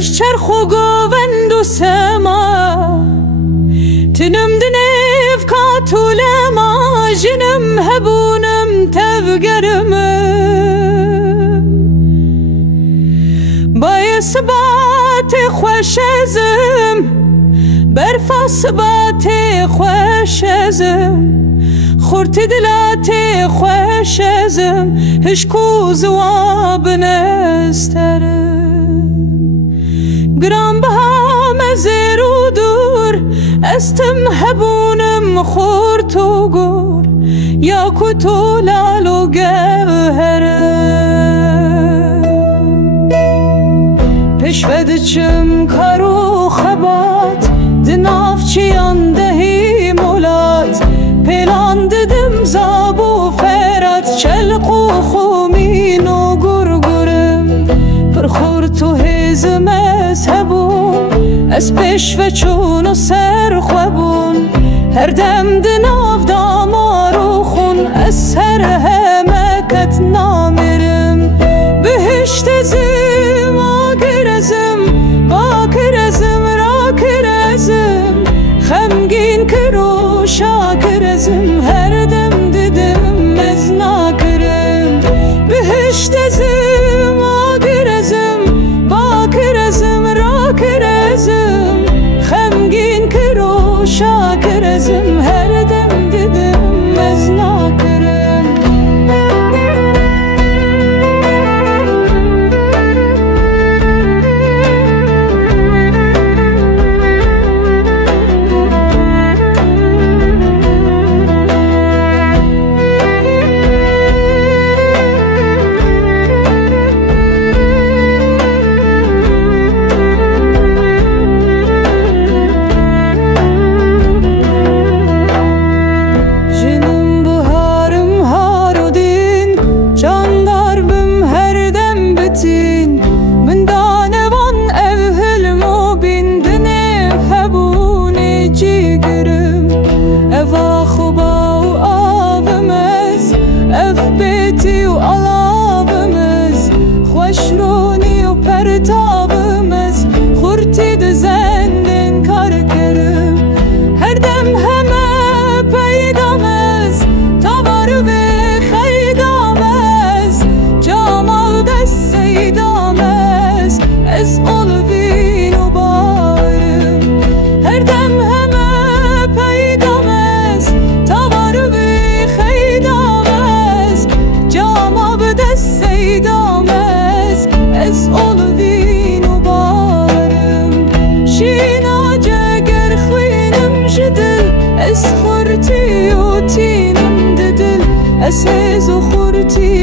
اش چرخو گووند و سما تنم دنیف کاتولما جنم هبونم تفگرم بای سبات خوش ازم برفا سبات خوش ازم خورت دلات خوش ازم هشکو زواب نسترم گرام بها مزیر و دور استم هبونم خورت و گور یا کتو لال و گوهرم پشود چم کارو خبات دناف چیان دهی مولات پیلان ددم زابو فرات چلق و خومین و گرگرم پر خورت و هزم از هبون از پشو چون و سر خوابون هر دم دناف دامار و خون از سر همکت نامرم بهشت زم آگرزم باکرزم راکرزم خمگین کرو شاکرزم هر دم ددم از ناکرم بهشت زم آگرزم باکرزم راکرزم خمگین کرو شاکرزم هر دم ددم از ناکرم اسیز و خورتی